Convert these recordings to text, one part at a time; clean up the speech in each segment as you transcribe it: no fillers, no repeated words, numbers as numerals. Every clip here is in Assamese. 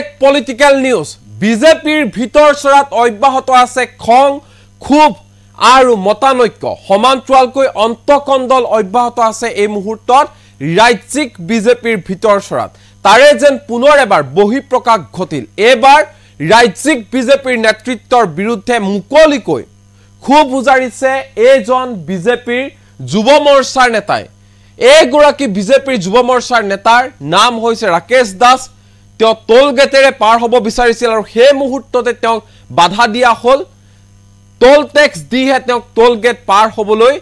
বেলেগ পলিটিক্যাল নিউজ বিজেপিৰ ভিতৰ চৰাত অব্যাহত আছে খং খুব আৰু মতানৈক্য সমান্তৰালকৈ অন্তকণ্ডল অব্যাহত আছে এই মুহূৰ্তত ৰাজ্যিক বিজেপিৰ ভিতৰ চৰাত তাৰে যেন পুনৰ এবাৰ বহিঃপ্ৰকাশ ঘটিল এবাৰ ৰাজ্যিক বিজেপিৰ নেতৃত্বৰ বিৰুদ্ধে মুকলিকৈ খুব উজাৰিছে এজন বিজেপিৰ যুৱ মৰ্চাৰ নেতাই এগৰাকী বিজেপিৰ যুৱ মৰ্চাৰ নেতাৰ নাম হৈছে ৰাকেশ দাস তেওঁ টোল গেটেৰে পাৰ হ'ব বিচাৰিছিল আৰু সেই মুহূৰ্ততে তেওঁ বাধা দিয়া হ'ল টোল টেক্স দিহে তেওঁ টোল গেট পাৰ হ'বলৈ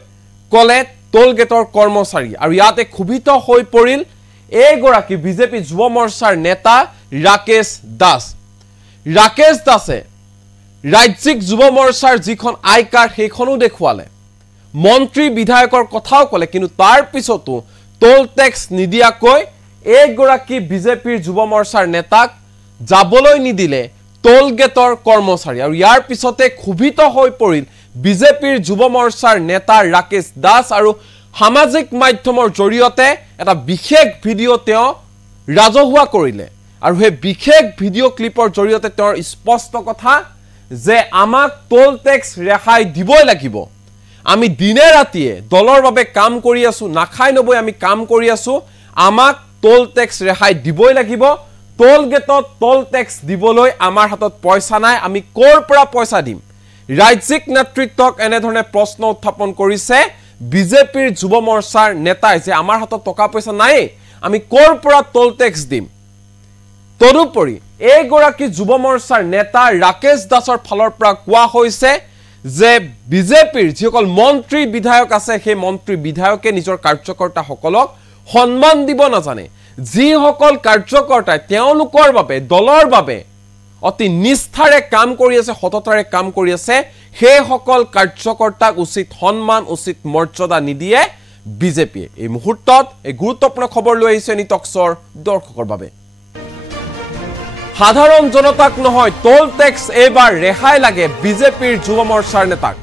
কলে টোল গেটৰ কৰ্মচাৰী আৰু ইয়াতে ক্ষুভিত হৈ পৰিল এগৰাকী বিজেপি যুৱ মৰ্চাৰ নেতা ৰাকেশ দাসে ৰাজ্যিক যুৱ মৰ্চাৰ যিখন আই কাৰ্ড সেইখনো দেখুৱালে মন্ত্ৰী বিধায়কৰ কথাও কলে কিন্তু তাৰ পিছতো টোল টেক্স নিদিয়াকৈ এগৰাকী বিজেপিৰ যুৱ মৰ্চাৰ নেতাক যাবলৈ নিদিলে টোল গেটৰ কৰ্মচাৰী আৰু ইয়াৰ পিছতে ক্ষুভিত হৈ পৰিল বিজেপিৰ যুৱ মৰ্চাৰ নেতা ৰাকেশ দাস আৰু সামাজিক মাধ্যমৰ জৰিয়তে এটা বিশেষ ভিডিঅ' তেওঁ ৰাজহুৱা কৰিলে আৰু সেই বিশেষ ভিডিঅ' ক্লিপৰ জৰিয়তে তেওঁৰ স্পষ্ট কথা যে আমাক টোল টেক্স ৰেহাই দিবই লাগিব আমি দিনে ৰাতিয়ে দলৰ বাবে কাম কৰি আছো নাখাই নবৈ আমি কাম কৰি আছো আমাক টোল টেক্স ৰেহাই দিবই লাগিব টোল গেটত টোল টেক্স দিবলৈ আমাৰ হাতত পইচা নাই আমি কৰ পৰা পইচা দিম ৰাজ্যিক নেতৃত্বক এনেধৰণে প্ৰশ্ন উত্থাপন কৰিছে বিজেপিৰ যুৱ মৰ্চাৰ নেতাই যে আমাৰ হাতত টকা পইচা নাই আমি কৰ পৰা টোল টেক্স দিম তদুপৰি এগৰাকী যুৱ মৰ্চাৰ নেতা ৰাকেশ দাসৰ ফালৰ পৰা কোৱা হৈছে যে বিজেপিৰ যিসকল মন্ত্ৰী বিধায়ক আছে সেই মন্ত্ৰী বিধায়কে নিজৰ কাৰ্যকৰ্তাসকলক সন্মান দিব নাজানে যিসকল কাৰ্যকৰ্তাই তেওঁলোকৰ বাবে দলৰ বাবে অতি নিষ্ঠাৰে কাম কৰি আছে সততাৰে কাম কৰি আছে সেই সকল কাৰ্যকৰ্তাক উচিত সন্মান উচিত মৰ্যাদা নিদিয়ে বিজেপিয়ে এই মুহূৰ্তত এই গুৰুত্বপূৰ্ণ খবৰ লৈ আহিছে নিটক্সৰ দৰ্শকৰ বাবে সাধাৰণ জনতাক নহয় টোল টেক্স এবাৰ ৰেহাই লাগে বিজেপিৰ যুৱ মৰ্চাৰ নেতাক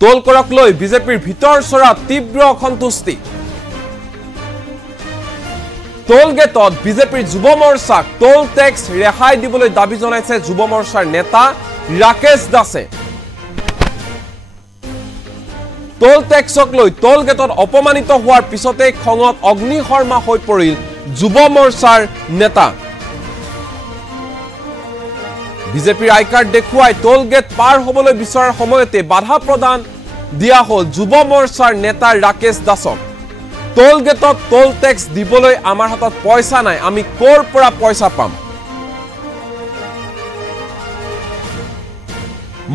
টোল কৰক লৈ বিজেপিৰ ভিতৰ চৰাত তীব্ৰ অসন্তুষ্টি টোল গেটত বিজেপিৰ যুৱ মৰ্চাক টোল টেক্স ৰেহাই দিবলৈ দাবী জনাইছে যুৱ মৰ্চাৰ নেতা ৰাকেশ দাসে টোল টেক্সক লৈ টোল গেটত অপমানিত হোৱাৰ পিছতে খঙত অগ্নিশৰ্মা হৈ পৰিল যুৱ মৰ্চাৰ নেতা বিজেপিৰ আই কাৰ্ড দেখুৱাই টোল গেট পাৰ হ'বলৈ বিচৰাৰ সময়তে বাধা প্ৰদান দিয়া হ'ল যুৱ মৰ্চাৰ নেতা ৰাকেশ দাসক টোল গেটত টোল টেক্স দিবলৈ আমাৰ হাতত পইচা নাই আমি কৰ পৰা পইচা পাম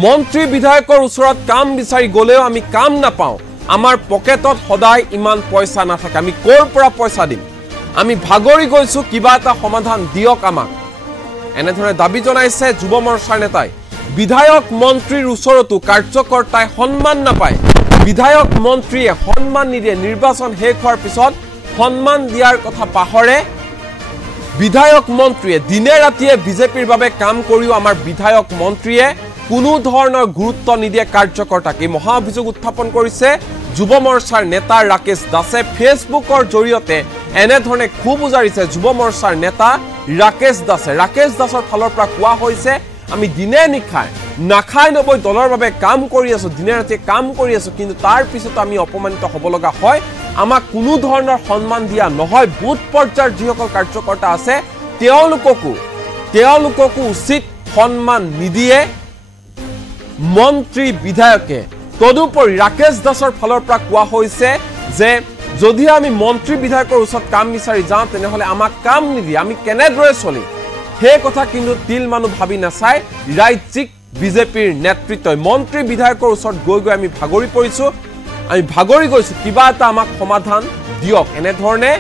মন্ত্ৰী বিধায়কৰ ওচৰত কাম বিচাৰি গলেও আমি কাম নাপাওঁ আমাৰ পকেটত সদায় ইমান পইচা নাথাকে আমি কৰ পৰা পইচা দিম আমি ভাগৰি গৈছো কিবা এটা সমাধান দিয়ক আমাক এনেধৰণে দাবী জনাইছে যুৱ মৰ্চাৰ নেতাই বিধায়ক মন্ত্ৰীৰ ওচৰতো কাৰ্যকৰ্তাই সন্মান নাপায় বিধায়ক মন্ত্ৰীয়ে সন্মান নিদিয়ে নিৰ্বাচন শেষ হোৱাৰ পিছত সন্মান দিয়াৰ কথা পাহৰে বিধায়ক মন্ত্ৰীয়ে দিনে ৰাতিয়ে বিজেপিৰ বাবে কাম কৰিও আমাৰ বিধায়ক মন্ত্ৰীয়ে কোনো ধৰণৰ গুৰুত্ব নিদিয়ে কাৰ্যকৰ্তাক এই মহা অভিযোগ উত্থাপন কৰিছে যুৱ মৰ্চাৰ নেতা ৰাকেশ দাসে ফেচবুকৰ জৰিয়তে এনেধৰণে খুব উজাৰিছে যুৱ মৰ্চাৰ নেতা ৰাকেশ দাসৰ ফালৰ পৰা কোৱা হৈছে আমি দিনে নিখাই নাখাই নবৈ দলৰ বাবে কাম কৰি আছো দিনে ৰাতিয়ে কাম কৰি আছো কিন্তু তাৰ পিছত আমি অপমানিত হ'ব লগা হয় আমাক কোনো ধৰণৰ সন্মান দিয়া নহয় বুথ পৰ্যায়ৰ যিসকল কাৰ্যকৰ্তা আছে তেওঁলোককো উচিত সন্মান নিদিয়ে মন্ত্ৰী বিধায়কে তদুপৰি ৰাকেশ দাসৰ ফালৰ পৰা কোৱা হৈছে যে যদি আমি মন্ত্ৰী বিধায়কৰ ওচৰত কাম বিচাৰি যাওঁ তেনেহলে আমাক কাম নিদিয়ে আমি কেনেদৰে চলিম সেই কথা কিন্তু তিল মানুহ ভাবি নাচাই ৰাজ্যিক বিজেপিৰ নেতৃত্বই মন্ত্ৰী বিধায়কৰ ওচৰত গৈ আমি ভাগৰি গৈছো কিবা এটা আমাক সমাধান দিয়ক এনেধৰণে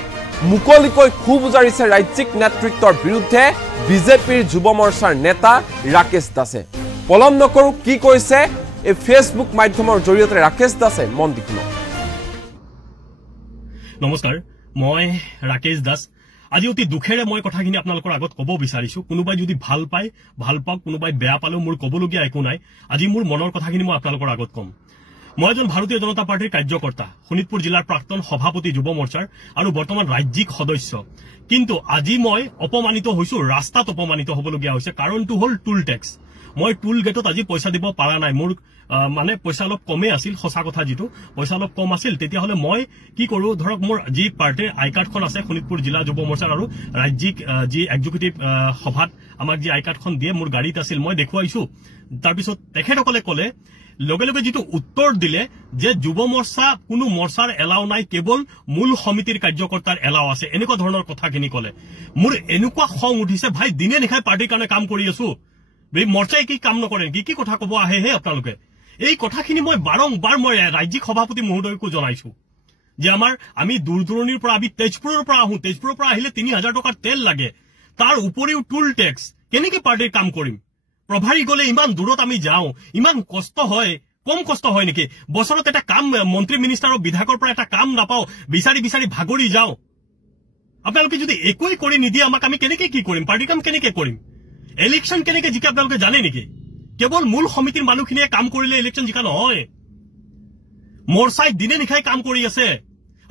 মুকলিকৈ খুব উজাৰিছে ৰাজ্যিক নেতৃত্বৰ বিৰুদ্ধে বিজেপিৰ যুৱ মৰ্চাৰ নেতা ৰাকেশ দাসে পলম নকৰো কি কৈছে এই ফেচবুক মাধ্যমৰ জৰিয়তে ৰাকেশ দাসে মন দি শুনক নমস্কাৰ মই ৰাকেশ দাস আজি অতি দুখেৰে মই কথাখিনি আপোনালোকৰ আগত ক'ব বিচাৰিছো কোনোবাই যদি ভাল পায় ভাল পাওক কোনোবাই বেয়া পালেও মোৰ ক'বলগীয়া একো নাই আজি মোৰ মনৰ কথাখিনি মই আপোনালোকৰ আগত ক'ম মই এজন ভাৰতীয় জনতা পাৰ্টিৰ কাৰ্যকৰ্তা, শোণিতপুৰ জিলাৰ প্ৰাক্তন সভাপতি যুৱ মৰ্চাৰ আৰু বৰ্তমান ৰাজ্যিক সদস্য। কিন্তু আজি মই অপমানিত হৈছো, ৰাস্তাত অপমানিত হবলগীয়া হৈছে। কাৰণটো হল টুল টেক্স। মই টুল গেটত আজি পইচা দিব পাৰা নাই। মোৰ মানে পইচা অলপ কমে আছিল, সঁচা কথা যিটো পইচা অলপ কম আছিল। তেতিয়াহ'লে মই কি কৰো, ধৰক মোৰ যি পাৰ্টিৰ আই কাৰ্ডখন আছে শোণিতপুৰ জিলা যুৱ মৰ্চাৰ আৰু ৰাজ্যিক যি এক্সিকিউটিভ সভাত আমাক যি আই কাৰ্ডখন দিয়ে মোৰ গাড়ীত আছিল, মই দেখুৱাইছো। তাৰপিছত তেখেতসকলে ক'লে লগে লগে যিটো উত্তৰ দিলে যে যুৱ মৰ্চা কোনো মৰ্চাৰ এলাও নাই, কেৱল মূল সমিতিৰ কাৰ্যকৰ্তাৰ এলাও আছে, এনেকুৱা ধৰণৰ কথাখিনি ক'লে। মোৰ এনেকুৱা খং উঠিছে, ভাই দিনে নিশাই পাৰ্টিৰ কাৰণে কাম কৰি আছো, মৰ্চাই কি কাম নকৰে নেকি? কি কথা কব আহে হে আপোনালোকে? এই কথাখিনি মই বাৰম্বাৰ মই ৰাজ্যিক সভাপতি মহোদয়কো জনাইছো যে আমি দূৰ দূৰণিৰ পৰা, আমি তেজপুৰৰ পৰা আহো, তেজপুৰৰ পৰা আহিলে 3000 টকাৰ তেল লাগে, তাৰ উপৰিও টুল টেক্স, কেনেকে পাৰ্টিৰ কাম কৰিম? প্ৰভাৰী গলে ইমান দূৰত আমি যাওঁ, ইমান কষ্ট হয়, কম কষ্ট হয় নেকি? বছৰত এটা কাম মন্ত্ৰী মিনিষ্টাৰৰ বিধায়কৰ পৰা এটা কাম নাপাওঁ, বিচাৰি বিচাৰি ভাগৰি যাওঁ। আপোনালোকে যদি একোৱেই কৰি নিদিয়ে আমাক, আমি কেনেকে কি কৰিম? পাৰ্টিৰ কাম কেনেকে কৰিম? ইলেকশ্যন কেনেকে জিকে আপোনালোকে জানে নেকি? কেৱল মূল সমিতিৰ মানুহখিনিয়ে কাম কৰিলে ইলেকশ্যন জিকা নহয়। মৰ্চাই দিনে নিশাই কাম কৰি আছে।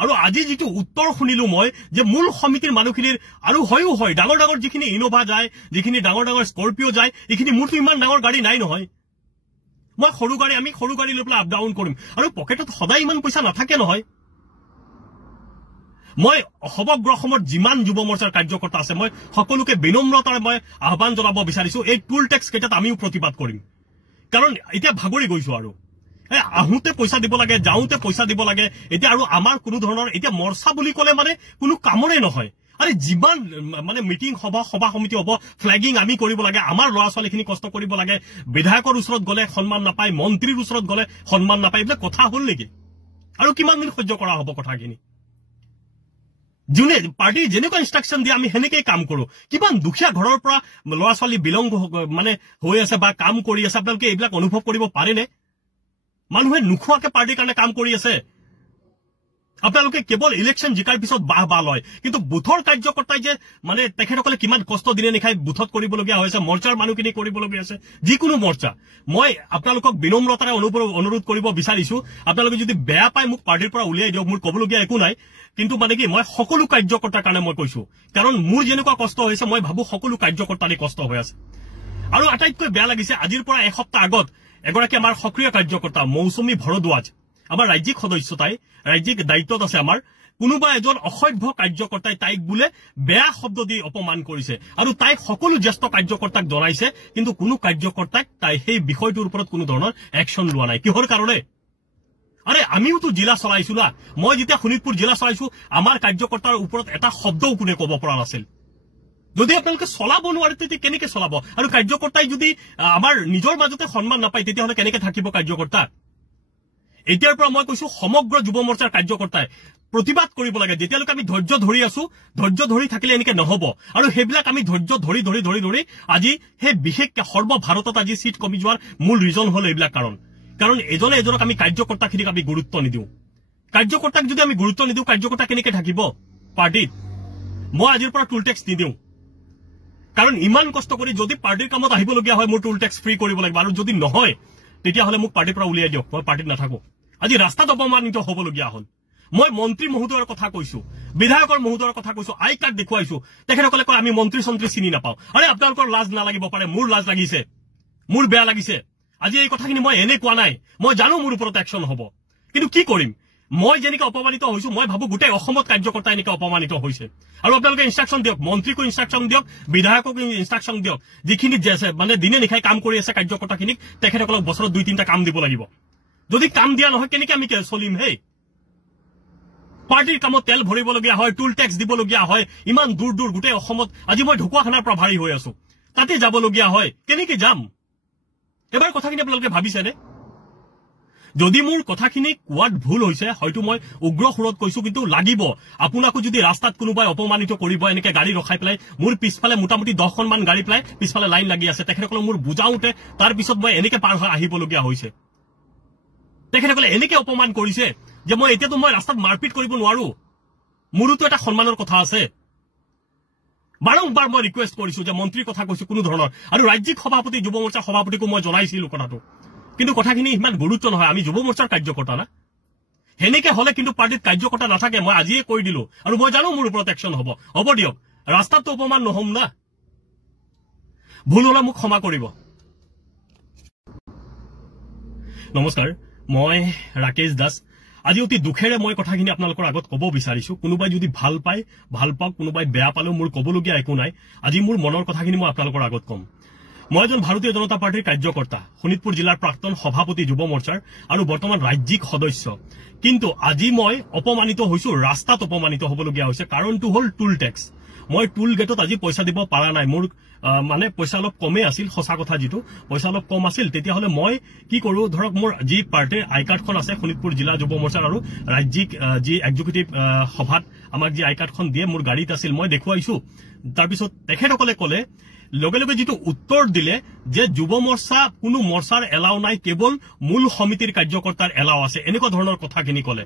আৰু আজি যিটো উত্তৰ শুনিলো মই যে মূল সমিতিৰ মানুহখিনিৰ, আৰু হয়ও হয়, ডাঙৰ ডাঙৰ যিখিনি ইনোভা যায়, যিখিনি ডাঙৰ ডাঙৰ স্কৰপিঅ যায়, এইখিনি মোৰতো ইমান ডাঙৰ গাড়ী নাই নহয়। মই আমি সৰু গাড়ী লৈ পেলাই আপ ডাউন কৰিম, আৰু পকেটত সদায় ইমান পইচা নাথাকে নহয়। মই সমগ্ৰ অসমত যিমান যুৱ মৰ্চাৰ কাৰ্যকৰ্তা আছে, মই সকলোকে বিনম্ৰতাৰে মই আহ্বান জনাব বিচাৰিছো, এই টুল টেক্স কেইটাত আমিও প্ৰতিবাদ কৰিম। কাৰণ এতিয়া ভাগৰি গৈছো, আৰু আহোতে পইচা দিব লাগে, যাওঁতে পইচা দিব লাগে। এতিয়া আৰু আমাৰ কোনো ধৰণৰ এতিয়া মৰ্চা বুলি ক'লে মানে কোনো কামৰে নহয়। আৰে যিমান মানে মিটিং সভা সমিতি হ'ব, ফ্লেগিং আমি কৰিব লাগে, আমাৰ ল'ৰা ছোৱালীখিনি কষ্ট কৰিব লাগে, বিধায়কৰ ওচৰত গলে সন্মান নাপায়, মন্ত্ৰীৰ ওচৰত গলে সন্মান নাপায়, এইবিলাক কথা হ'ল নেকি? আৰু কিমান দিন সহ্য কৰা হ'ব কথাখিনি? যোনে পাৰ্টিৰ যেনেকুৱা ইনষ্ট্ৰাকশ্যন দিয়ে আমি সেনেকেই কাম কৰো। কিমান দুখীয়া ঘৰৰ পৰা ল'ৰা ছোৱালী বিলং মানে হৈ আছে বা কাম কৰি আছে, আপোনালোকে এইবিলাক অনুভৱ কৰিব পাৰেনে? মানুহে নোখোৱাকে পাৰ্টিৰ কাৰণে কাম কৰি আছে। আপোনালোকে কেৱল ইলেকশ্যন জিকাৰ পিছত বাহ লয়, কিন্তু বুথৰ কাৰ্যকৰ্তাই যে মানে তেখেতসকলে কিমান কষ্ট দিনে নিশাই বুথত কৰিবলগীয়া হৈছে, মৰ্চাৰ মানুহখিনি কৰিবলগীয়া হৈছে, যিকোনো মৰ্চা। মই আপোনালোকক বিনম্ৰতাৰে অনুৰোধ কৰিব বিচাৰিছো, আপোনালোকে যদি বেয়া পায় মোক পাৰ্টিৰ পৰা উলিয়াই দিয়ক, মোৰ কবলগীয়া একো নাই। কিন্তু মানে কি, মই সকলো কাৰ্যকৰ্তাৰ কাৰণে মই কৈছো, কাৰণ মোৰ যেনেকুৱা কষ্ট হৈছে মই ভাবো সকলো কাৰ্যকৰ্তাৰে কষ্ট হৈ আছে। আৰু আটাইতকৈ বেয়া লাগিছে, আজিৰ পৰা এসপ্তাহ আগত এগৰাকী আমাৰ সক্ৰিয় কাৰ্যকৰ্তা মৌচুমী ভৰদ্বাজ, আমাৰ ৰাজ্যিক সদস্য, তাই ৰাজ্যিক দায়িত্বত আছে আমাৰ, কোনোবা এজন অসভ্য কাৰ্যকৰ্তাই তাইক বোলে বেয়া শব্দ দি অপমান কৰিছে, আৰু তাই সকলো জ্যেষ্ঠ কাৰ্যকৰ্তাক জনাইছে, কিন্তু কোনো কাৰ্যকৰ্তাক তাই সেই বিষয়টোৰ ওপৰত কোনো ধৰণৰ একশ্যন লোৱা নাই। কিহৰ কাৰণে? আৰে আমিওতো জিলা চলাইছো না। মই যেতিয়া শোণিতপুৰ জিলা চলাইছো, আমাৰ কাৰ্যকৰ্তাৰ ওপৰত এটা শব্দও কোনে ক'ব পৰা নাছিল। যদি আপোনালোকে চলাব নোৱাৰে তেতিয়া কেনেকে চলাব? আৰু কাৰ্যকৰ্তাই যদি আমাৰ নিজৰ মাজতে সন্মান নাপায়, তেতিয়াহ'লে কেনেকে থাকিব কাৰ্যকৰ্তা? এতিয়াৰ পৰা মই কৈছো, সমগ্ৰ যুৱ মৰ্চাৰ কাৰ্যকৰ্তাই প্ৰতিবাদ কৰিব লাগে। যেতিয়ালৈকে আমি ধৈৰ্য ধৰি আছো, ধৈৰ্য ধৰি থাকিলে এনেকে নহব। আৰু সেইবিলাক আমি ধৈৰ্য ধৰি ধৰি ধৰি ধৰি আজি সেই বিশেষকে সৰ্বভাৰতত আজি চিট কমি যোৱাৰ মূল ৰিজন হল এইবিলাক কাৰণ এজনে এজনক আমি কাৰ্যকৰ্তাখিনিক আমি গুৰুত্ব নিদিওঁ। কাৰ্যকৰ্তাক যদি আমি গুৰুত্ব নিদিওঁ, কাৰ্যকৰ্তা কেনেকে থাকিব পাৰ্টিত? মই আজিৰ পৰা টুল টেক্স নিদিওঁ, কাৰণ ইমান কষ্ট কৰি যদি পাৰ্টিৰ কামত আহিবলগীয়া হয় মোৰ টুল টেক্স ফ্ৰী কৰিব লাগিব, আৰু যদি নহয় তেতিয়াহ'লে মোক পাৰ্টিৰ পৰা উলিয়াই দিয়ক, মই পাৰ্টিত নাথাকো। আজি ৰাস্তাত অপমানিত হবলগীয়া হল। মই মন্ত্ৰী মহোদয়ৰ কথা কৈছো, বিধায়কৰ মহোদয়ৰ কথা কৈছো, আই কাৰ্ড দেখুৱাইছো, তেখেতসকলে কয় আমি মন্ত্ৰী চন্ত্ৰী চিনি নাপাওঁ। আৰে আপোনালোকৰ লাজ নালাগিব পাৰে, মোৰ লাজ লাগিছে, মোৰ বেয়া লাগিছে। আজি এই কথাখিনি মই এনে কোৱা নাই, মই জানো মোৰ ওপৰত একশ্যন হব, কিন্তু কি কৰিম? মই যেনেকে অপমানিত হৈছো, মই ভাবো গোটেই অসমত কাৰ্যকৰ্তা এনেকে অপমানিত হৈছে। আৰু আপোনালোকে ইনষ্ট্ৰাকশ্যন দিয়ক, মন্ত্ৰীকো ইনষ্ট্ৰাকশ্যন দিয়ক, বিধায়ককো ইনষ্ট্ৰাকশ্যন দিয়ক, যিখিনি মানে দিনে নিশাই কাম কৰি আছে কাৰ্যকৰ্তাখিনিক, তেখেতসকলক বছৰত 2-3টা কাম দিব লাগিব। যদি কাম দিয়া নহয় কেনেকে আমি চলিম? হেই, পাৰ্টিৰ কামত তেল ভৰিবলগীয়া হয়, টুল টেক্স দিবলগীয়া হয়, ইমান দূৰ দূৰ গোটেই অসমত। আজি মই ঢকুৱাখানাৰ পৰা ভাৰী হৈ আছো, তাতে যাবলগীয়া হয়, কেনেকে যাম? এবাৰ কথাখিনি আপোনালোকে ভাবিছেনে? যদি মোৰ কথাখিনি কোৱাত ভুল হৈছে, হয়তো মই উগ্ৰ সুৰত কৈছো, কিন্তু লাগিব। আপোনাকো যদি ৰাস্তাত কোনোবাই অপমানিত কৰিব, এনেকে গাড়ী ৰখাই পেলাই, মোৰ পিছফালে মোটামুটি 10খনমান গাড়ী পেলাই পিছফালে লাইন লাগি আছে, তেখেতসকলক মোৰ বুজাওতে তাৰ পিছত মই এনেকে পাৰ হৈ আহিবলগীয়া হৈছে। তেখেতসকলে এনেকে অপমান কৰিছে যে মই এতিয়াতো মই ৰাস্তাত মাৰপিট কৰিব নোৱাৰো, মোৰোতো এটা সন্মানৰ কথা আছে। বাৰম্বাৰ মই ৰিকুৱেষ্ট কৰিছো যে মন্ত্ৰীৰ কথা কৈছো কোনো ধৰণৰ, আৰু ৰাজ্যিক সভাপতি যুৱ মৰ্চাৰ সভাপতিকো মই জনাইছিলো কথাটো কিন্তু কথাখিনি ইমান গুৰুত্ব নহয় আমি যুৱ মৰ্চাৰ কাৰ্যকৰ্তা না হেনেকে হলে কিন্তু পাৰ্টিত কাৰ্যকৰ্তা নাথাকে মই আজিয়ে কৈ দিলো আৰু মই জানো মোৰ ওপৰত একশন হ'ব দিয়ক ৰাস্তাটো অপমান নহম না ভুল হলে মোক ক্ষমা কৰিব নমস্কাৰ মই ৰাকেশ দাস আজি অতি দুখেৰে মই কথাখিনি আপোনালোকৰ আগত ক'ব বিচাৰিছো কোনোবাই যদি ভাল পায় ভাল পাওক কোনোবাই বেয়া পালেও মোৰ ক'বলগীয়া একো নাই আজি মোৰ মনৰ কথাখিনি মই আপোনালোকৰ আগত ক'ম মই এজন ভাৰতীয় জনতা পাৰ্টিৰ কাৰ্যকৰ্তা শোণিতপুৰ জিলাৰ প্ৰাক্তন সভাপতি যুৱ মৰ্চাৰ আৰু বৰ্তমান ৰাজ্যিক সদস্য কিন্তু আজি মই অপমানিত হৈছো ৰাস্তাত অপমানিত হ'বলগীয়া হৈছে কাৰণটো হ'ল টুল টেক্স মই টুল গেটত আজি পইচা দিব পাৰা নাই মোৰ মানে পইচা অলপ কমে আছিল সঁচা কথা যিটো পইচা অলপ কম আছিল তেতিয়া হলে মই কি কৰো ধৰক মোৰ যি পাৰ্টিৰ আই কাৰ্ডখন আছে শোণিতপুৰ জিলা যুৱ মৰ্চাৰ আৰু ৰাজ্যিক যি এক্সিকিউটিভ সভাত আমাক যি আই কাৰ্ডখন দিয়ে মোৰ গাড়ীত আছিল মই দেখুৱাইছো তাৰপিছত তেখেতসকলে ক'লে লগে লগে যেটো উত্তৰ দিলে যে যুৱ মৰ্চা কোনো মৰ্চাৰ এলাও নাই কেৱল মূল সমিতিৰ কাৰ্যকৰ্তাৰ এলাও আছে এনেকুৱা ধৰণৰ কথাখিনি ক'লে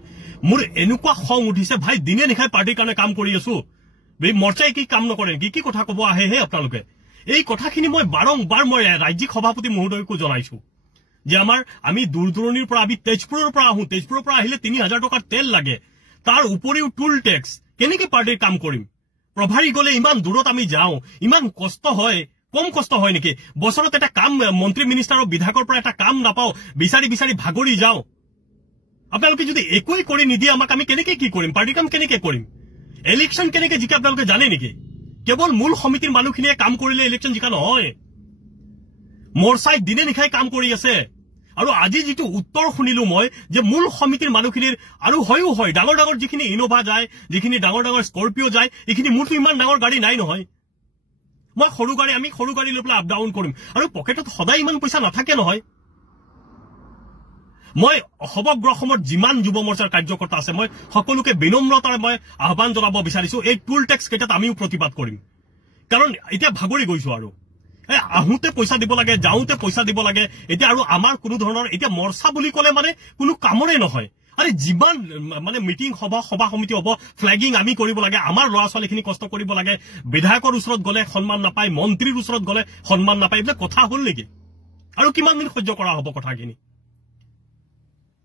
মোৰ এনেকুৱা খং উঠিছে ভাই দিনে নিশাই পাৰ্টিৰ কাৰণে কাম কৰি আছো মৰ্চাই কি কাম নকৰে কি কথা ক'ব আহে হে আপোনালোকে এই কথাখিনি মই বাৰংবাৰ মই ৰাজ্যিক সভাপতি মহোদয়কো জনাইছো যে আমি দূৰ দূৰণিৰ পৰা আমি তেজপুৰৰ পৰা আহো তেজপুৰৰ পৰা আহিলে 3000 টকাৰ তেল লাগে তাৰ উপৰিও টুল টেক্স কেনেকে পাৰ্টিৰ কাম কৰিম প্ৰভাৰী গলে ইমান দূৰত আমি যাওঁ ইমান কষ্ট হয় কম কষ্ট হয় নেকি বছৰত এটা কাম মন্ত্ৰী মিনিষ্টাৰ বিধায়কৰ পৰা এটা কাম নাপাও বিচাৰি বিচাৰি ভাগৰি যাওঁ আপোনালোকে যদি একোই কৰি নিদিয়ে আমাক আমি কেনেকে কি কৰিম পাৰ্টি কাম কেনেকে কৰিম ইলেকশন কেনেকে জিকা আপোনালোকে জানে নেকি কেৱল মূল সমিতিৰ মানুহখিনিয়ে কাম কৰিলে ইলেকশন জিকা নহয় মৰ্চাই দিনে নিশাই কাম কৰি আছে আৰু আজি যেটো উত্তৰ শুনিলো মই যে মূল সমিতিৰ মানুহখিনিৰ আৰু হয়ও হয় ডাঙৰ ডাঙৰ যিখিনি ইনোভা যায় যিখিনি ডাঙৰ ডাঙৰ স্কৰপিঅ যায় এইখিনি মোৰটো ইমান ডাঙৰ গাড়ী নাই নহয় মই আমি সৰু গাড়ী লৈ পেলাই আপ ডাউন কৰিম আৰু পকেটত সদায় ইমান পইচা নাথাকে নহয় মই সমগ্ৰ অসমত যিমান যুৱ মৰ্চাৰ কাৰ্যকৰ্তা আছে মই সকলোকে বিনম্ৰতাৰে মই আহ্বান জনাব বিচাৰিছো এই টুল টেক্স কেইটাত আমিও প্ৰতিবাদ কৰিম কাৰণ এতিয়া ভাগৰি গৈছো আৰু আহোতে পইচা দিব লাগে যাওঁতে পইচা দিব লাগে এতিয়া আৰু আমাৰ কোনো ধৰণৰ এতিয়া মৰ্চা বুলি ক'লে মানে কোনো কামৰে নহয় আৰে যিমান মানে মিটিং সভা সমিতি হ'ব ফ্লেগিং আমি কৰিব লাগে আমাৰ ল'ৰা ছোৱালীখিনি কষ্ট কৰিব লাগে বিধায়কৰ ওচৰত গলে সন্মান নাপায় মন্ত্ৰীৰ ওচৰত গলে সন্মান নাপায় এইবিলাক কথা হ'ল নেকি আৰু কিমান দিন সহ্য কৰা হ'ব কথাখিনি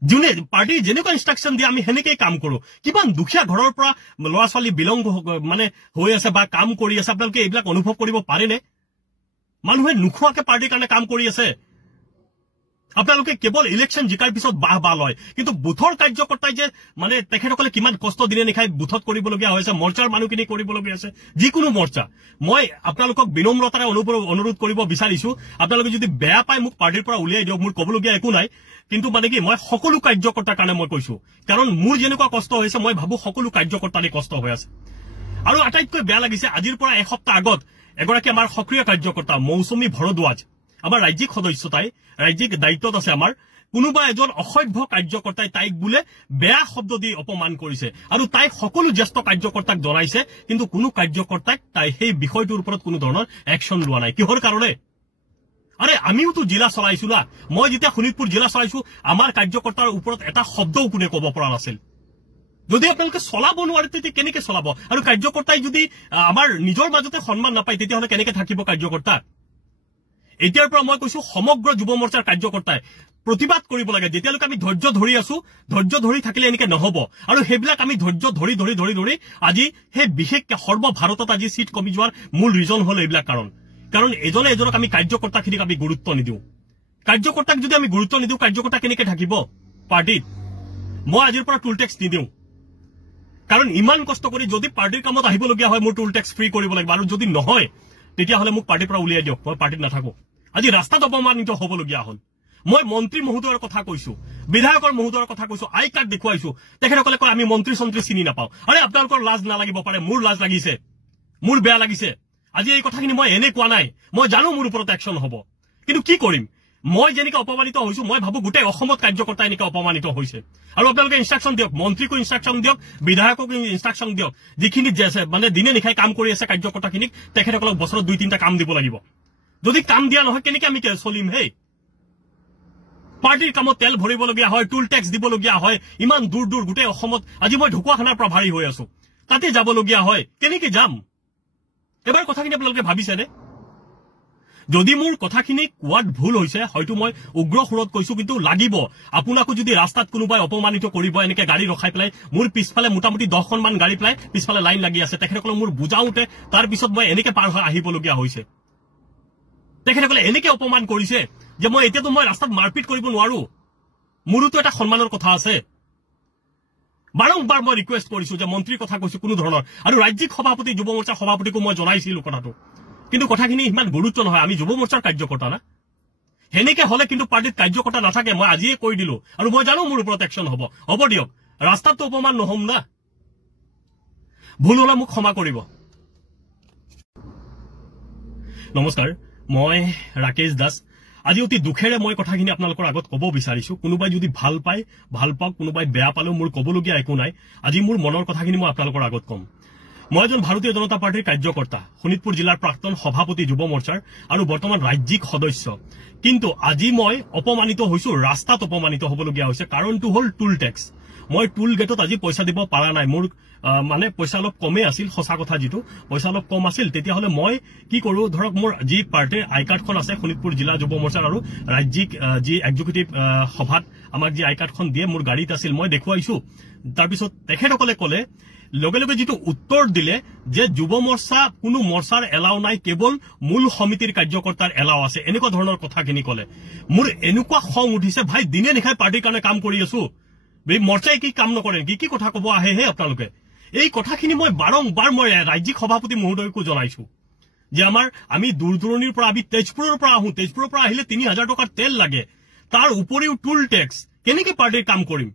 যোনে পাৰ্টি যেনেকুৱা ইনষ্ট্ৰাকশন দিয়ে আমি হেনেকেই কাম কৰো কিমান দুখীয়া ঘৰৰ পৰা ল'ৰা ছোৱালী বিলংগ মানে হৈ আছে বা কাম কৰি আছে আপোনালোকে এইবিলাক অনুভৱ কৰিব পাৰেনে মানুহে নুখোৱাকে পাৰ্টিৰ কাৰণে কাম কৰি আছে আপোনালোকে কেৱল ইলেকশন জিকাৰ পিছত বাহ লয় কিন্তু বুথৰ কাৰ্যকৰ্তাই যে মানে তেখেতসকলে কিমান কষ্ট দিনে নিশাই বুথত কৰিবলগীয়া হৈছে মৰ্চাৰ মানুহখিনি কৰিবলগীয়া আছে যিকোনো মৰ্চা মই আপোনালোকক বিনম্ৰতাৰে অনুৰোধ কৰিব বিচাৰিছো আপোনালোকে যদি বেয়া পায় মোক পাৰ্টিৰ পৰা উলিয়াই দিয়ক মোৰ ক'বলগীয়া একো নাই কিন্তু মানে কি মই সকলো কাৰ্যকৰ্তাৰ কাৰণে মই কৈছো কাৰণ মোৰ যেনেকুৱা কষ্ট হৈছে মই ভাবো সকলো কাৰ্যকৰ্তাৰে কষ্ট হৈ আছে আৰু আটাইতকৈ বেয়া লাগিছে আজিৰ পৰা এসপ্তাহ আগত এগৰাকী আমাৰ সক্ৰিয় কাৰ্যকৰ্তা মৌচুমী ভৰদ্বাজ আমাৰ ৰাজ্যিক সদস্য তাই ৰাজ্যিক দায়িত্বত আছে আমাৰ কোনোবা এজন অসভ্য কাৰ্যকৰ্তাই তাইক বোলে বেয়া শব্দ দি অপমান কৰিছে আৰু তাই সকলো জ্যেষ্ঠ কাৰ্যকৰ্তাক জনাইছে কিন্তু কোনো কাৰ্যকৰ্তাক তাই সেই বিষয়টোৰ ওপৰত কোনো ধৰণৰ একশন লোৱা নাই কিহৰ কাৰণে আৰে আমিওতো জিলা চলাইছো না মই যেতিয়া শোণিতপুৰ জিলা চলাইছো আমাৰ কাৰ্যকৰ্তাৰ ওপৰত এটা শব্দও কোনে ক'ব পৰা নাছিল যদি আপোনালোকে চলাব নোৱাৰে তেতিয়া কেনেকে চলাব আৰু কাৰ্যকৰ্তাই যদি আমাৰ নিজৰ মাজতে সন্মান নাপায় তেতিয়াহ'লে কেনেকে থাকিব কাৰ্যকৰ্তা এতিয়াৰ পৰা মই কৈছো সমগ্ৰ যুৱ মৰ্চাৰ কাৰ্যকৰ্তাই প্ৰতিবাদ কৰিব লাগে যেতিয়ালৈকে আমি ধৈৰ্য ধৰি আছো ধৈৰ্য ধৰি থাকিলে এনেকে নহব আৰু সেইবিলাক আমি ধৈৰ্য ধৰি আজি সেই বিশেষকৈ সৰ্বভাৰতত আজি সিট কমি যোৱাৰ মূল ৰিজন হ'ল এইবিলাক কাৰণ এজনে এজনক আমি কাৰ্যকৰ্তাখিনিক আমি গুৰুত্ব নিদিওঁ কাৰ্যকৰ্তাক যদি আমি গুৰুত্ব নিদিওঁ কাৰ্যকৰ্তা কেনেকে থাকিব পাৰ্টিত মই আজিৰ পৰা টুল টেক্স নিদিওঁ কাৰণ ইমান কষ্ট কৰি যদি পাৰ্টিৰ কামত আহিবলগীয়া হয় মোৰ টুল টেক্স ফ্ৰী কৰিব লাগিব আৰু যদি নহয় তেতিয়াহ'লে মোক পাৰ্টিৰ পৰা উলিয়াই দিয়ক মই পাৰ্টিত নাথাকো আজি ৰাস্তাত অপমানিত হ'বলগীয়া হ'ল মই মন্ত্ৰী মহোদয়ৰ কথা কৈছো বিধায়কৰ মহোদয়ৰ কথা কৈছো আই কাৰ্ড দেখুৱাইছো তেখেতসকলে কয় আমি মন্ত্ৰী চন্ত্ৰী চিনি নাপাওঁ আৰে আপোনালোকৰ লাজ নালাগিব পাৰে মোৰ লাজ লাগিছে মোৰ বেয়া লাগিছে আজি এই কথাখিনি মই এনে কোৱা নাই মই জানো মোৰ ওপৰত একশন হ'ব কিন্তু কি কৰিম মই যেনেকৈ অপমানিত হৈছো মই ভাবো গোটেই অসমত কাৰ্যকৰ্তা এনেকৈ অপমানিত হৈছে আৰু আপোনালোকে ইনষ্ট্ৰাকশন দিয়ক মন্ত্ৰীকো ইনষ্ট্ৰাকশন দিয়ক বিধায়কক ইনষ্ট্ৰাকশন দিয়ক যিখিনি মানে দিনে নিশাই কাম কৰি আছে কাৰ্যকৰ্তাখিনিক তেখেতসকলক বছৰত 2-3টা কাম দিব লাগিব যদি কাম দিয়া নহয় কেনেকৈ আমি চলিম হে পাৰ্টিৰ কামত তেল ভৰিবলগীয়া হয় টুল টেক্স দিবলগীয়া হয় ইমান দূৰ দূৰ গোটেই অসমত আজি মই ঢকুৱাখানাৰ প্ৰভাৰী হৈ আছো তাতে যাবলগীয়া হয় কেনেকৈ যাম এবাৰ কথাখিনি আপোনালোকে ভাবিছেনে যদি মোৰ কথাখিনি কোৱাত ভুল হৈছে হয়তো মই উগ্ৰ সুৰত কৈছো কিন্তু লাগিব আপোনাকো যদি ৰাস্তাত কোনোবাই অপমানিত কৰিব এনেকে গাড়ী ৰখাই পেলাই মোৰ পিছফালে মোটামুটি 10খন মান গাড়ী পেলাই পিছফালে লাইন লাগি আছে তেখেতসকলক মোৰ বুজাওতে তাৰ পিছত মই এনেকে পাৰ হৈ আহিবলগীয়া হৈছে তেখেতসকলে এনেকে অপমান কৰিছে যে মই এতিয়াতো মই ৰাস্তাত মাৰপিট কৰিব নোৱাৰো মোৰোতো এটা সন্মানৰ কথা আছে বাৰংবাৰ মই ৰিকুৱেষ্ট কৰিছো যে মন্ত্ৰীৰ কথা কৈছো কোনো ধৰণৰ আৰু ৰাজ্যিক সভাপতি যুৱ মোৰ্চাৰ সভাপতিকো মই জনাইছিলো কথাটো কিন্তু কথাখিনি ইমান গুৰুত্ব নহয় আমি যুৱ মোৰ্চাৰ কাৰ্যকৰ্তা না হেনেকে হলে কিন্তু পাৰ্টিত কাৰ্যকৰ্তা নাথাকে মই আজিয়ে কৈ দিলো আৰু মই জানো মোৰ ওপৰত একশন হ'ব দিয়ক ৰাস্তাত তো অপমান নহম না ভুল হলে মোক ক্ষমা কৰিব নমস্কাৰ মই ৰাকেশ দাস আজি অতি দুখেৰে মই কথাখিনি আপোনালোকৰ আগত ক'ব বিচাৰিছো কোনোবাই যদি ভাল পায় ভাল পাওক কোনোবাই বেয়া পালেও মোৰ ক'বলগীয়া একো নাই আজি মোৰ মনৰ কথাখিনি মই আপোনালোকৰ আগত ক'ম মই এজন ভাৰতীয় জনতা পাৰ্টিৰ কাৰ্যকৰ্তা শোণিতপুৰ জিলাৰ প্ৰাক্তন সভাপতি যুৱ মোৰ্চাৰ আৰু বৰ্তমান ৰাজ্যিক সদস্য কিন্তু আজি মই অপমানিত হৈছো ৰাস্তাত অপমানিত হ'বলগীয়া হৈছে কাৰণটো হ'ল টুল টেক্স মই টুল গেটত আজি পইচা দিব পাৰা নাই মোৰ মানে পইচা অলপ কমে আছিল সঁচা কথা যিটো পইচা অলপ কম আছিল তেতিয়া হলে মই কি কৰো ধৰক মোৰ যি পাৰ্টিৰ আই কাৰ্ডখন আছে শোণিতপুৰ জিলা যুৱ মোৰ্চাৰ আৰু ৰাজ্যিক যি এক্সিকিউটিভ সভাত আমাক যি আই কাৰ্ডখন দিয়ে মোৰ গাড়ীত আছিল মই দেখুৱাইছো তাৰ পিছত তেখেতসকলে ক'লে লগে লগে যেটো উত্তৰ দিলে যে যুৱ মোৰ্চা কোনো মোৰ্চাৰ এলাও নাই কেৱল মূল সমিতিৰ কাৰ্যকৰ্তাৰ এলাও আছে এনেকুৱা ধৰণৰ কথাখিনি ক'লে মোৰ এনেকুৱা খং উঠিছে ভাই দিনে নিশাই পাৰ্টিৰ কাৰণে কাম কৰি আছো বে মোৰ্চাই কি কাম নকৰে কি কথা ক'ব আহে হে আপোনালোকে এই কথাখিনি মই বাৰংবাৰ মই ৰাজ্যিক সভাপতি মহোদয়কো জনাইছো যে আমি দূৰ দূৰণিৰ পৰা আমি তেজপুৰৰ পৰা আহো তেজপুৰৰ পৰা আহিলে 3000 টকাৰ তেল লাগে তাৰ উপৰিও টুল টেক্স কেনেকে পাৰ্টিৰ কাম কৰিম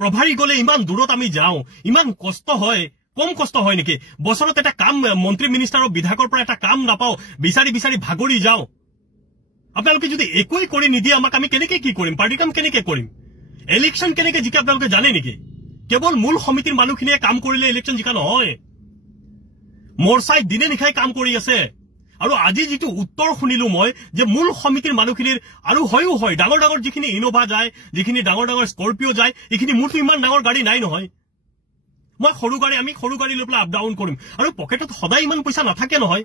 প্ৰভাৰী গলে ইমান দূৰত আমি যাও ইমান কষ্ট হয় কম কষ্ট হয় নেকি বছৰত এটা কাম মন্ত্ৰী মিনিষ্টাৰ আৰু বিধায়কৰ পৰা এটা কাম নাপাও বিচাৰি বিচাৰি ভাগৰি যাও আপোনালোকে যদি একোই কৰি নিদিয়ে আমাক আমি কেনেকে কি কৰিম পাৰ্টি কাম কেনেকে কৰিম ইলেকশন কেনেকে জিকা আপোনালোকে জানে নেকি কেৱল মূল সমিতিৰ মানুহখিনিয়ে কাম কৰিলে ইলেকশন জিকা নহয় মোৰ্চাই দিনে নিশাই কাম কৰি আছে আৰু আজি যেটো উত্তৰ শুনিলো মই যে মূল সমিতিৰ মানুহখিনিৰ আৰু হয় ডাঙৰ ডাঙৰ যিখিনি ইনোভা যায় যিখিনি ডাঙৰ ডাঙৰ স্কৰপিঅ যায় এইখিনি মোৰটো ইমান ডাঙৰ গাড়ী নাই নহয় মই আমি সৰু গাড়ী লৈ পেলাই আপ ডাউন কৰিম আৰু পকেটত সদায় ইমান পইচা নাথাকে নহয়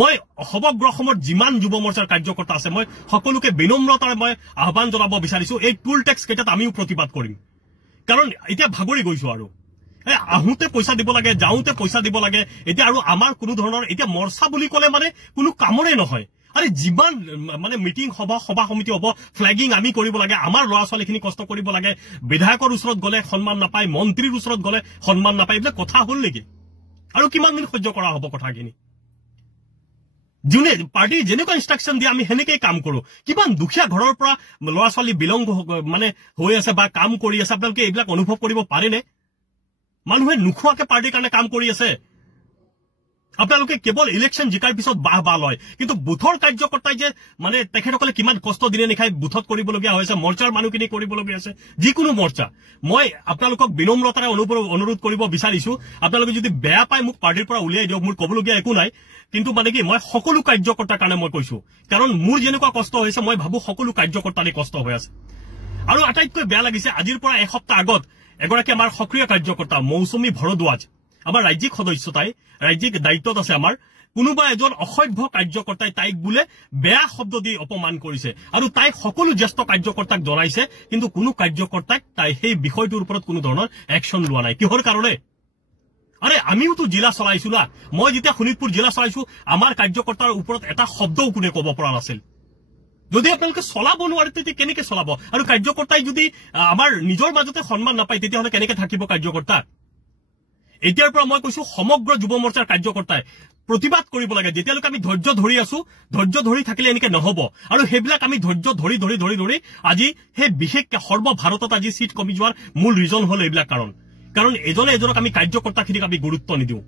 মই সমগ্ৰ অসমত যিমান যুৱ মোৰ্চাৰ কাৰ্যকৰ্তা আছে মই সকলোকে বিনম্ৰতাৰে মই আহ্বান জনাব বিচাৰিছো এই টুল টেক্স কেইটাত আমিও প্ৰতিবাদ কৰিম কাৰণ এতিয়া ভাগৰি গৈছো আৰু আহুতে পইচা দিব লাগে যাওঁতে পইচা দিব লাগে এতিয়া আৰু আমাৰ কোনো ধৰণৰ এতিয়া মোৰ্চা বুলি ক'লে মানে কোনো কামৰে নহয় আৰে যিমান মানে মিটিং সভা সমিতি হ'ব ফ্লেগিং আমি কৰিব লাগে আমাৰ ল'ৰা ছোৱালীখিনি কষ্ট কৰিব লাগে বিধায়কৰ ওচৰত গলে সন্মান নাপায় মন্ত্ৰীৰ ওচৰত গলে সন্মান নাপায় এইবিলাক কথা হ'ল নেকি আৰু কিমান দিন সহ্য কৰা হ'ব কথাখিনি জুনে পাৰ্টি যেনেকুৱা ইনষ্ট্ৰাকশন দিয়ে আমি হেনেকৈ কাম কৰো কিমান দুখীয়া ঘৰৰ পৰা ল'ৰা ছোৱালী বিলংগ মানে হৈ আছে বা কাম কৰি আছে আপোনালোকে এইবিলাক অনুভৱ কৰিব পাৰেনে মানুহে নুখোৱাকে পাৰ্টিৰ কাৰণে কাম কৰি আছে আপোনালোকে কেৱল ইলেকশন জিকাৰ পিছত বাহ লয় কিন্তু বুথৰ কাৰ্যকৰ্তাই যে মানে তেখেতসকলে কিমান কষ্ট দিনে নিশাই বুথত কৰিবলগীয়া হৈছে মোৰ্চাৰ মানুহখিনি কৰিবলগীয়া আছে যিকোনো মোৰ্চা মই আপোনালোকক বিনম্ৰতাৰে অনুৰোধ কৰিব বিচাৰিছো আপোনালোকে যদি বেয়া পায় মোক পাৰ্টিৰ পৰা উলিয়াই দিয়ক মোৰ ক'বলগীয়া একো নাই কিন্তু মানে কি মই সকলো কাৰ্যকৰ্তাৰ কাৰণে মই কৈছো কাৰণ মোৰ যেনেকুৱা কষ্ট হৈছে মই ভাবো সকলো কাৰ্যকৰ্তাৰে কষ্ট হৈ আছে আৰু আটাইতকৈ বেয়া লাগিছে আজিৰ পৰা এসপ্তাহ আগত এগৰাকী আমাৰ সক্ৰিয় কাৰ্যকৰ্তা মৌচুমী ভৰদ্বাজ আমাৰ ৰাজ্যিক সদস্যতাই ৰাজ্যিক দায়িত্বত আছে আমাৰ কোনোবা এজন অসভ্য কাৰ্যকৰ্তাই তাইক বোলে বেয়া শব্দ দি অপমান কৰিছে আৰু তাই সকলো জ্যেষ্ঠ কাৰ্যকৰ্তাক জনাইছে কিন্তু কোনো কাৰ্যকৰ্তাক তাই সেই বিষয়টোৰ ওপৰত কোনো ধৰণৰ একশন লোৱা নাই কিহৰ কাৰণে আৰে আমিওতো জিলা চলাইছো না মই যেতিয়া শোণিতপুৰ জিলা চলাইছো আমাৰ কাৰ্যকৰ্তাৰ ওপৰত এটা শব্দও কোনে ক'ব পৰা নাছিল যদি আপোনালোকে চলাব নোৱাৰে তেতিয়া কেনেকে চলাব আৰু কাৰ্যকৰ্তাই যদি আমাৰ নিজৰ মাজতে সন্মান নাপায় তেতিয়াহ'লে কেনেকে থাকিব কাৰ্যকৰ্তা এতিয়াৰ পৰা মই কৈছো সমগ্ৰ যুৱ মোৰ্চাৰ কাৰ্যকৰ্তাই প্ৰতিবাদ কৰিব লাগে যেতিয়ালৈকে আমি ধৈৰ্য ধৰি আছো ধৈৰ্য ধৰি থাকিলে এনেকে নহব আৰু সেইবিলাক আমি ধৈৰ্য ধৰি আজি সেই বিশেষকৈ সৰ্বভাৰতত আজি সিট কমি যোৱাৰ মূল ৰিজন হ'ল এইবিলাক কাৰণ এজনে এজনক আমি কাৰ্যকৰ্তাখিনিক আমি গুৰুত্ব নিদিওঁ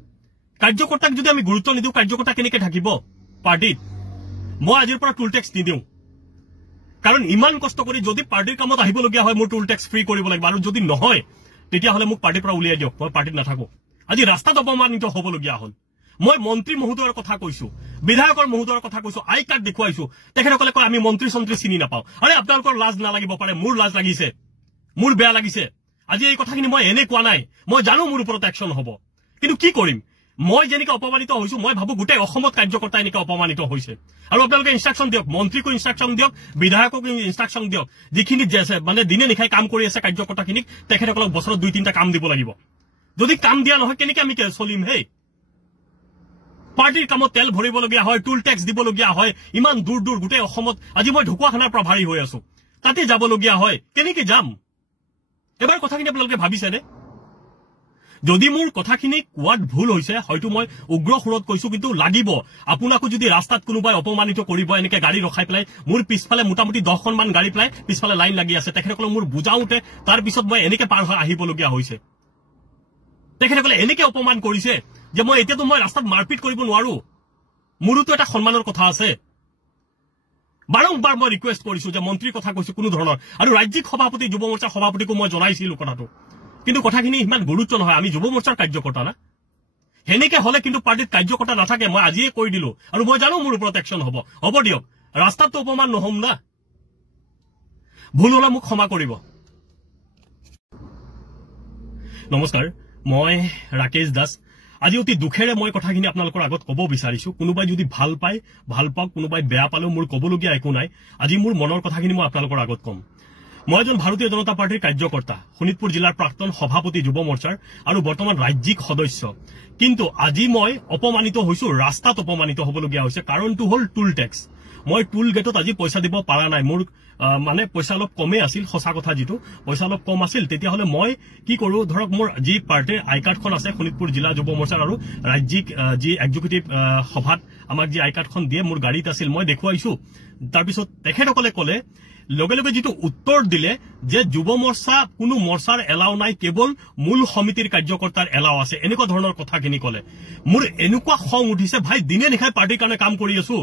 কাৰ্যকৰ্তাক যদি আমি গুৰুত্ব নিদিওঁ কাৰ্যকৰ্তা কেনেকে থাকিব পাৰ্টিত মই আজিৰ পৰা টুল টেক্স নিদিওঁ কাৰণ ইমান কষ্ট কৰি যদি পাৰ্টিৰ কামত আহিবলগীয়া হয় মোৰ টুল টেক্স ফ্ৰী কৰিব লাগিব আৰু যদি নহয় তেতিয়াহ'লে মোক পাৰ্টিৰ পৰা উলিয়াই দিয়ক মই পাৰ্টিত নাথাকো আজি ৰাস্তাত অপমানিত হ'বলগীয়া হ'ল মই মন্ত্ৰী মহোদয়ৰ কথা কৈছো বিধায়কৰ মহোদয়ৰ কথা কৈছো আই কাৰ্ড দেখুৱাইছো তেখেতসকলে কয় আমি মন্ত্ৰী চন্ত্ৰী চিনি নাপাওঁ আৰে আপোনালোকৰ লাজ নালাগিব পাৰে মোৰ লাজ লাগিছে মোৰ বেয়া লাগিছে আজি এই কথাখিনি মই এনে কোৱা নাই মই জানো মোৰ ওপৰত একশন হ'ব কিন্তু কি কৰিম মই যেনেকৈ অপমানিত হৈছো মই ভাবো গোটেই অসমত কাৰ্যকৰ্তা এনেকৈ অপমানিত হৈছে আৰু আপোনালোকে ইনষ্ট্ৰাকশ্যন দিয়ক মন্ত্ৰীকো ইনষ্ট্ৰাকশ্যন দিয়ক বিধায়কক ইনষ্ট্ৰাকশ্যন দিয়ক যিখিনি মানে দিনে নিশাই কাম কৰি আছে কাৰ্যকৰ্তাখিনিক তেখেতসকলক বছৰত 2-3টা কাম দিব লাগিব যদি কাম দিয়া নহয় কেনেকৈ আমি চলিম হে পাৰ্টিৰ কামত তেল ভৰিবলগীয়া হয় টুল টেক্স দিবলগীয়া হয় ইমান দূৰ দূৰ গোটেই অসমত আজি মই ঢকুৱাখানাৰ পৰা ভাৰী হৈ আছো তাতে যাবলগীয়া হয় কেনেকৈ যাম এবাৰ কথাখিনি আপোনালোকে ভাবিছেনে যদি মোৰ কথাখিনি কোৱাত ভুল হৈছে হয়তো মই উগ্ৰ সুৰত কৈছো কিন্তু লাগিব আপোনাকো যদি ৰাস্তাত কোনোবাই অপমানিত কৰিব এনেকৈ গাড়ী ৰখাই পেলাই মোৰ পিছফালে মোটামুটি 10খনমান গাড়ী পেলাই পিছফালে লাইন লাগি আছে তেখেতসকলক মোৰ বুজাওঁতে তাৰ পিছত মই এনেকৈ পাৰ হৈ আহিবলগীয়া হৈছে তেখেতসকলে এনেকৈ অপমান কৰিছে যে মই এতিয়াতো মই ৰাস্তাত মাৰপিট কৰিব নোৱাৰো মোৰোতো এটা সন্মানৰ কথা আছে বাৰম্বাৰ মই ৰিকুৱেষ্ট কৰিছো যে মন্ত্ৰীৰ কথা কৈছো কোনো ধৰণৰ আৰু ৰাজ্যিক সভাপতি যুৱ মৰ্চাৰ সভাপতিকো মই জনাইছিলো কথাটো কিন্তু কথাখিনি ইমান গুৰুত্ব নহয় আমি যুৱ মৰ্চাৰ কাৰ্যকৰ্তা না হেনেকে হলে কিন্তু পাৰ্টিত কাৰ্যকৰ্তা নাথাকে মই আজিয়ে কৈ দিলো আৰু মই জানো মোৰ ওপৰত একশ্যন হ'ব দিয়ক ৰাস্তাততো অপমান নহম না ভুল হলে মোক ক্ষমা কৰিব নমস্কাৰ মই ৰাকেশ দাস আজি অতি দুখেৰে মই কথাখিনি আপোনালোকৰ আগত ক'ব বিচাৰিছো কোনোবাই যদি ভাল পায় ভাল পাওক কোনোবাই বেয়া পালেও মোৰ ক'বলগীয়া একো নাই আজি মোৰ মনৰ কথাখিনি মই আপোনালোকৰ আগত ক'ম মই এজন ভাৰতীয় জনতা পাৰ্টিৰ কাৰ্যকৰ্তা শোণিতপুৰ জিলাৰ প্ৰাক্তন সভাপতি যুৱ মৰ্চাৰ আৰু বৰ্তমান ৰাজ্যিক সদস্য কিন্তু আজি মই অপমানিত হৈছো ৰাস্তাত অপমানিত হ'বলগীয়া হৈছে কাৰণটো হ'ল টুল টেক্স মই টুল গেটত আজি পইচা দিব পৰা নাই মোৰ মানে পইচা অলপ কমে আছিল সঁচা কথা যিটো পইচা অলপ কম আছিল তেতিয়াহলে মই কি কৰো ধৰক মোৰ যি পাৰ্টিৰ আই কাৰ্ডখন আছে শোণিতপুৰ জিলা যুৱ মৰ্চাৰ আৰু ৰাজ্যিক যি এক্সিকিউটিভ সভাত আমাক যি আই কাৰ্ডখন দিয়ে মোৰ গাড়ীত আছিল মই দেখুৱাইছো তাৰপিছত তেখেতসকলে ক'লে লগে লগে যেটো উত্তৰ দিলে যে যুৱ মৰ্চা কোনো মৰ্চাৰ এলাও নাই কেৱল মূল সমিতিৰ কাৰ্যকৰ্তাৰ এলাও আছে এনেকুৱা ধৰণৰ কথাখিনি ক'লে মোৰ এনেকুৱা খং উঠিছে ভাই দিনে নিশাই পাৰ্টিৰ কাৰণে কাম কৰি আছো